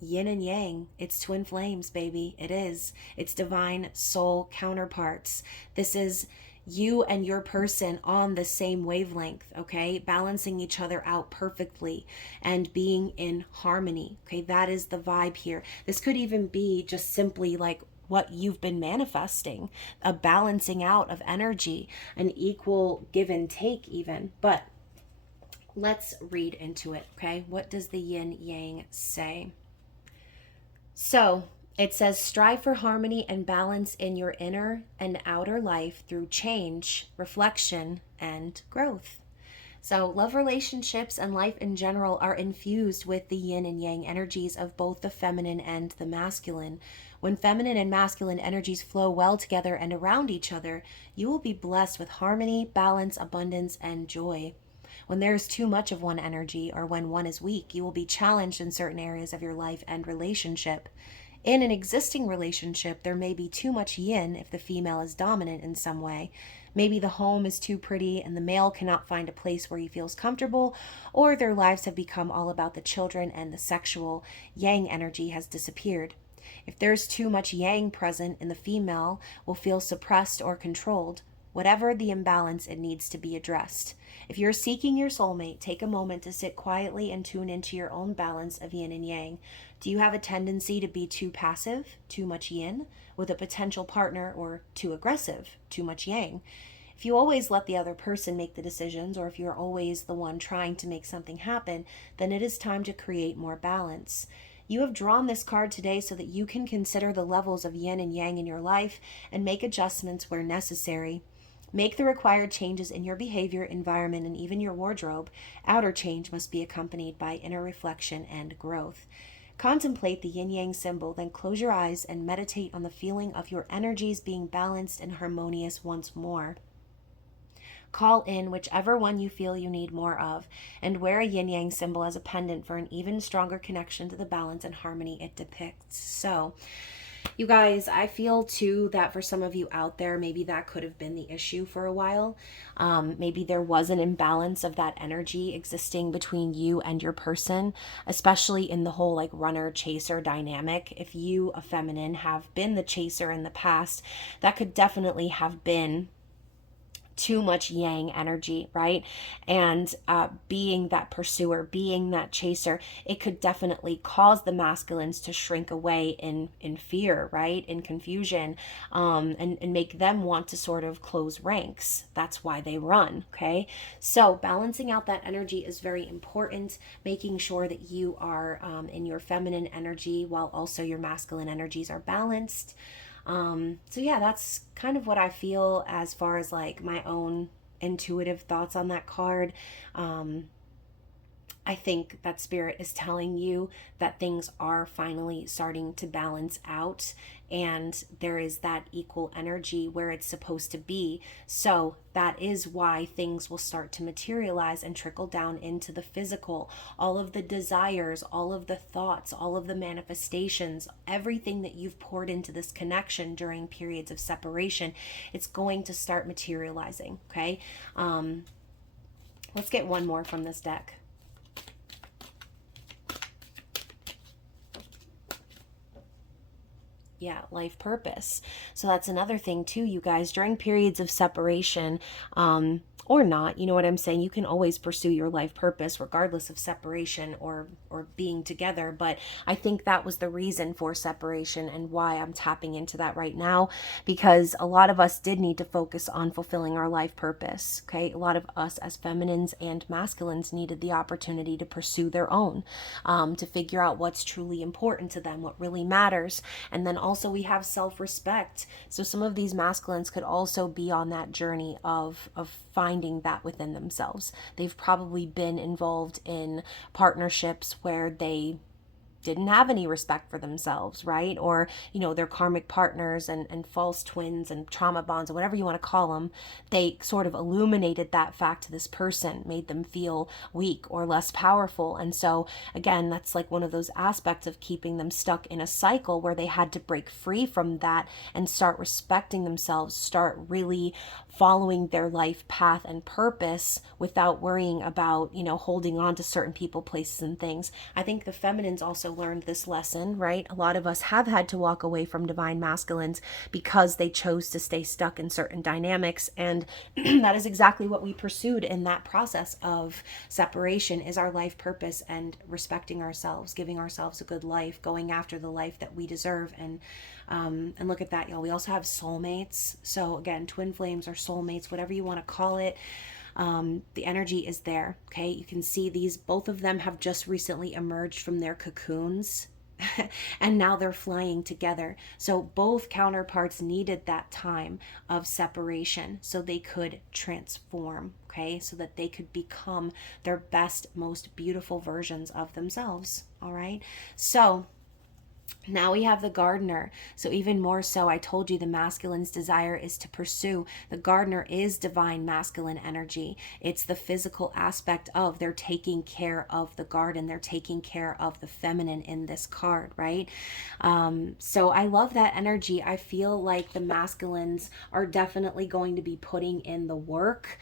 yin and yang, it's twin flames, baby. It is. It's divine soul counterparts. This is you and your person on the same wavelength, okay? Balancing each other out perfectly and being in harmony, okay? That is the vibe here. This could even be just simply like what you've been manifesting, a balancing out of energy, an equal give and take even. But let's read into it, okay? What does the yin yang say? So it says, strive for harmony and balance in your inner and outer life through change, reflection, and growth. So love relationships and life in general are infused with the yin and yang energies of both the feminine and the masculine. When feminine and masculine energies flow well together and around each other, you will be blessed with harmony, balance, abundance, and joy. When there is too much of one energy, or when one is weak, you will be challenged in certain areas of your life and relationship. In an existing relationship, there may be too much yin if the female is dominant in some way. Maybe the home is too pretty and the male cannot find a place where he feels comfortable, or their lives have become all about the children and the sexual yang energy has disappeared. If there's too much yang present in the female, will feel suppressed or controlled. Whatever the imbalance, it needs to be addressed. If you're seeking your soulmate, take a moment to sit quietly and tune into your own balance of yin and yang. Do you have a tendency to be too passive, too much yin, with a potential partner, or too aggressive, too much yang? If you always let the other person make the decisions, or if you're always the one trying to make something happen, then it is time to create more balance. You have drawn this card today so that you can consider the levels of yin and yang in your life and make adjustments where necessary. Make the required changes in your behavior, environment, and even your wardrobe. Outer change must be accompanied by inner reflection and growth. Contemplate the yin-yang symbol, then close your eyes and meditate on the feeling of your energies being balanced and harmonious once more. Call in whichever one you feel you need more of, and wear a yin-yang symbol as a pendant for an even stronger connection to the balance and harmony it depicts. So, you guys, I feel too that for some of you out there, maybe that could have been the issue for a while. Maybe there was an imbalance of that energy existing between you and your person, especially in the whole like runner chaser dynamic. If you, a feminine, have been the chaser in the past, that could definitely have been too much yang energy, right? And being that pursuer, being that chaser, it could definitely cause the masculines to shrink away in fear, right? In confusion, and make them want to sort of close ranks. That's why they run, okay? So balancing out that energy is very important, making sure that you are in your feminine energy while also your masculine energies are balanced. So yeah, that's kind of what I feel as far as like my own intuitive thoughts on that card. I think that Spirit is telling you that things are finally starting to balance out and there is that equal energy where it's supposed to be. So that is why things will start to materialize and trickle down into the physical. All of the desires, all of the thoughts, all of the manifestations, everything that you've poured into this connection during periods of separation, it's going to start materializing, okay? Let's get one more from this deck. Yeah, life purpose. So that's another thing too, you guys. During periods of separation, or not, you know what I'm saying? You can always pursue your life purpose regardless of separation or being together. But I think that was the reason for separation and why I'm tapping into that right now, because a lot of us did need to focus on fulfilling our life purpose. Okay, a lot of us as feminines and masculines needed the opportunity to pursue their own, to figure out what's truly important to them, what really matters. And then also we have self-respect. So some of these masculines could also be on that journey of finding that within themselves. They've probably been involved in partnerships where they didn't have any respect for themselves, right? Or, their karmic partners and false twins and trauma bonds, or whatever you want to call them, they sort of illuminated that fact to this person, made them feel weak or less powerful. And so, again, that's like one of those aspects of keeping them stuck in a cycle where they had to break free from that and start respecting themselves, start really following their life path and purpose without worrying about, holding on to certain people, places, and things. I think the feminines also learned this lesson, right? A lot of us have had to walk away from divine masculines because they chose to stay stuck in certain dynamics. And that is exactly what we pursued in that process of separation, is our life purpose and respecting ourselves, giving ourselves a good life, going after the life that we deserve. And look at that, y'all. We also have soulmates. So again, twin flames or soulmates, whatever you want to call it. The energy is there. Okay. You can see these, both of them have just recently emerged from their cocoons and now they're flying together. So both counterparts needed that time of separation so they could transform. Okay. So that they could become their best, most beautiful versions of themselves. All right. So now we have the gardener. So even more so, I told you the masculine's desire is to pursue. The gardener is divine masculine energy. It's the physical aspect of, they're taking care of the garden. They're taking care of the feminine in this card, right? So I love that energy. I feel like the masculines are definitely going to be putting in the work.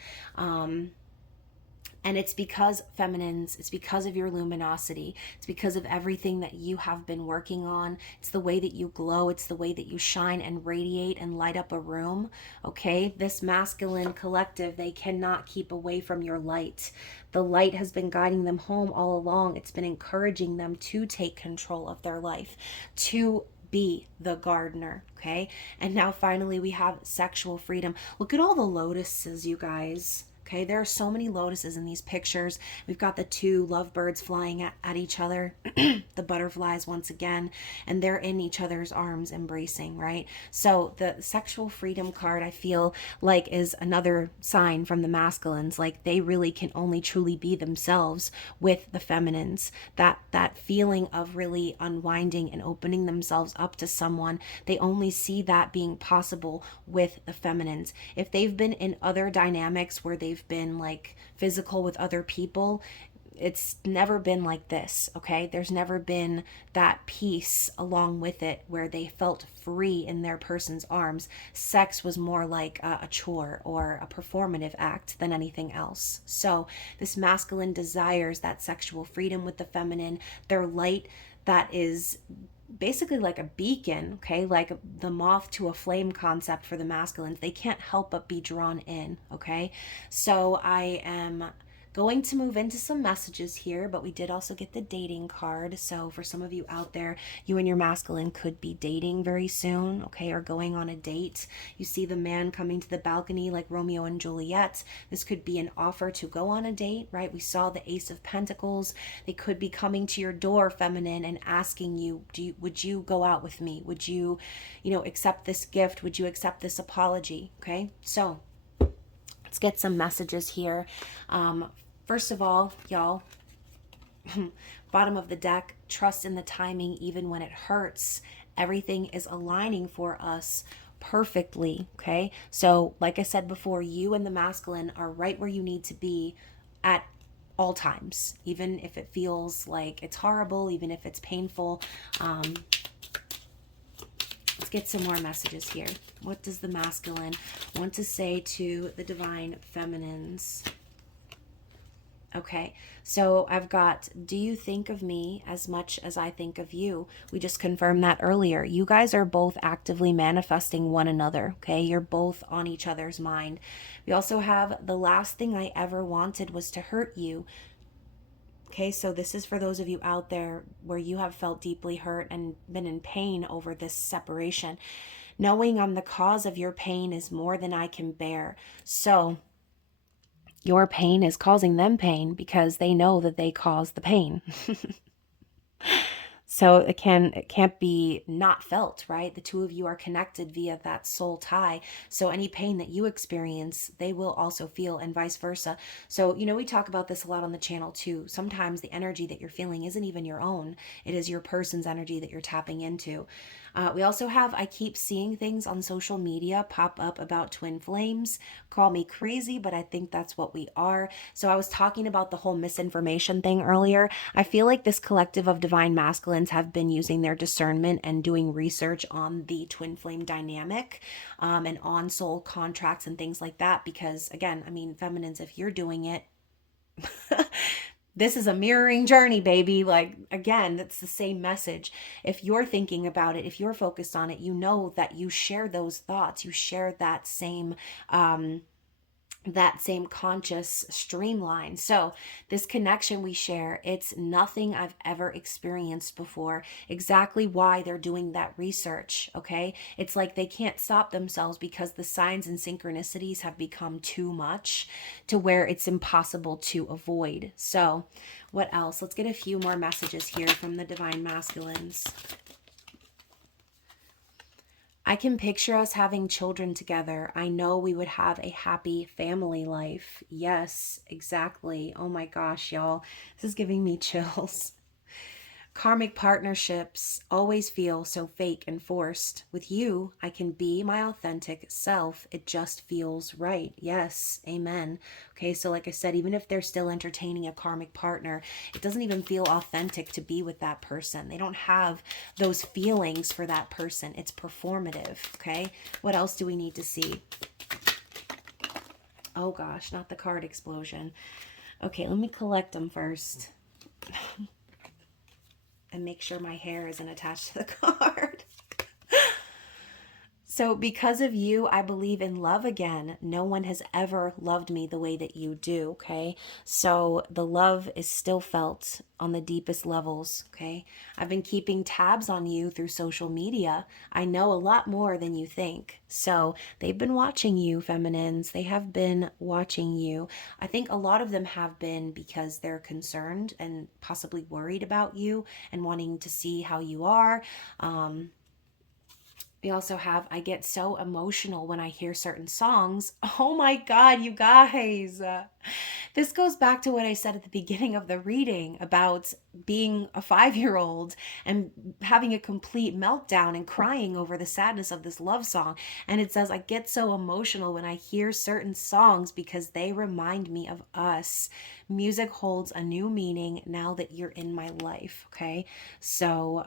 And it's because feminines, it's because of your luminosity. It's because of everything that you have been working on. It's the way that you glow. It's the way that you shine and radiate and light up a room. Okay. This masculine collective, they cannot keep away from your light. The light has been guiding them home all along. It's been encouraging them to take control of their life, to be the gardener. Okay. And now finally we have sexual freedom. Look at all the lotuses, you guys. Okay, there are so many lotuses in these pictures. We've got the two lovebirds flying at each other, the butterflies once again, and they're in each other's arms embracing, right? So the sexual freedom card, I feel like, is another sign from the masculines. Like, they really can only truly be themselves with the feminines. That feeling of really unwinding and opening themselves up to someone, they only see that being possible with the feminines. If they've been in other dynamics where they've been like physical with other people, it's never been like this. Okay, there's never been that peace along with it where they felt free in their person's arms. Sex was more like a chore or a performative act than anything else. So this masculine desires that sexual freedom with the feminine, their light that is basically like a beacon, okay, like the moth to a flame concept for the masculines. They can't help but be drawn in, okay? So I am going to move into some messages here, but we did also get the dating card. So for some of you out there, you and your masculine could be dating very soon, okay, or going on a date. You see the man coming to the balcony like Romeo and Juliet. This could be an offer to go on a date, right? We saw the Ace of Pentacles. They could be coming to your door, feminine, and asking you, would you go out with me? Would you, accept this gift? Would you accept this apology? Okay, so let's get some messages here. First of all, y'all, bottom of the deck, trust in the timing even when it hurts. Everything is aligning for us perfectly, okay? So like I said before, you and the masculine are right where you need to be at all times, even if it feels like it's horrible, even if it's painful. Let's get some more messages here. What does the masculine want to say to the divine feminines? Okay, so I've got, do you think of me as much as I think of you? We just confirmed that earlier. You guys are both actively manifesting one another, okay? You're both on each other's mind. We also have, the last thing I ever wanted was to hurt you. Okay, so this is for those of you out there where you have felt deeply hurt and been in pain over this separation. Knowing I'm the cause of your pain is more than I can bear. So your pain is causing them pain because they know that they caused the pain. So it can't be not felt, right? The two of you are connected via that soul tie. So any pain that you experience, they will also feel, and vice versa. So, we talk about this a lot on the channel too. Sometimes the energy that you're feeling isn't even your own. It is your person's energy that you're tapping into. We also have, I keep seeing things on social media pop up about twin flames. Call me crazy, but I think that's what we are. So I was talking about the whole misinformation thing earlier. I feel like this collective of divine masculines have been using their discernment and doing research on the twin flame dynamic, and on soul contracts and things like that. Because again, I mean, feminines, if you're doing it, this is a mirroring journey, baby. Like, again, that's the same message. If you're thinking about it, if you're focused on it, you know that you share those thoughts. You share that same conscious streamline. So this connection we share, it's nothing I've ever experienced before. Exactly why they're doing that research, okay? It's like they can't stop themselves because the signs and synchronicities have become too much to where it's impossible to avoid. So what else? Let's get a few more messages here from the divine masculines. I can picture us having children together. I know we would have a happy family life. Yes, exactly. Oh my gosh, y'all. This is giving me chills. Karmic partnerships always feel so fake and forced. With you, I can be my authentic self. It just feels right. Yes, amen. Okay, so like I said, even if they're still entertaining a karmic partner, it doesn't even feel authentic to be with that person. They don't have those feelings for that person. It's performative, okay? What else do we need to see? Oh gosh, not the card explosion. Okay, let me collect them first. And make sure my hair isn't attached to the card. So because of you, I believe in love again. No one has ever loved me the way that you do, okay? So the love is still felt on the deepest levels, okay? I've been keeping tabs on you through social media. I know a lot more than you think. So they've been watching you, feminines. They have been watching you. I think a lot of them have been because they're concerned and possibly worried about you and wanting to see how you are. We also have, I get so emotional when I hear certain songs. Oh my God, you guys. This goes back to what I said at the beginning of the reading about being a 5-year-old and having a complete meltdown and crying over the sadness of this love song. And it says, I get so emotional when I hear certain songs because they remind me of us. Music holds a new meaning now that you're in my life, okay? So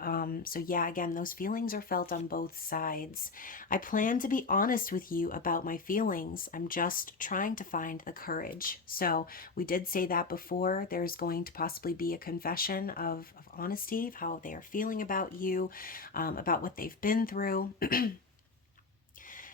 yeah, again, those feelings are felt on both sides. I plan to be honest with you about my feelings. I'm just trying to find the courage. So we did say that before. There's going to possibly be a confession of honesty, of how they are feeling about you, about what they've been through.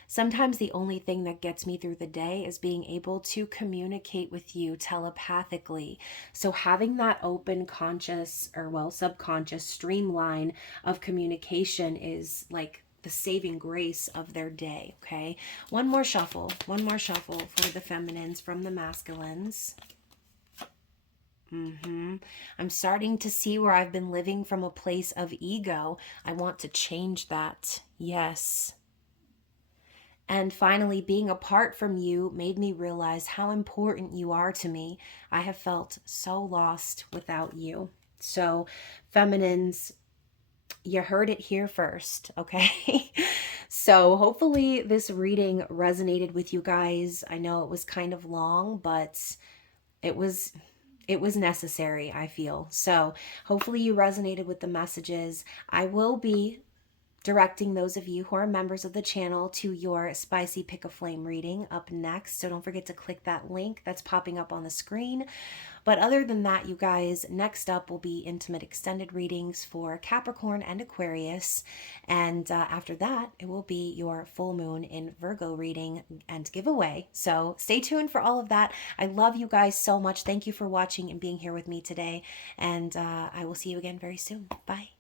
Sometimes the only thing that gets me through the day is being able to communicate with you telepathically. So having that open conscious, or well, subconscious streamline of communication is like the saving grace of their day, okay? One more shuffle for the feminines from the masculines. I'm starting to see where I've been living from a place of ego. I want to change that. Yes. And finally, being apart from you made me realize how important you are to me. I have felt so lost without you. So, feminines, you heard it here first, okay? So, hopefully, this reading resonated with you guys. I know it was kind of long, but it was necessary, I feel. So, hopefully, you resonated with the messages. I will be directing those of you who are members of the channel to your spicy pick a flame reading up next. So don't forget to click that link that's popping up on the screen. But other than that, you guys, next up will be intimate extended readings for Capricorn and Aquarius. And after that, it will be your full moon in Virgo reading and giveaway. So stay tuned for all of that. I love you guys so much. Thank you for watching and being here with me today. And I will see you again very soon. Bye.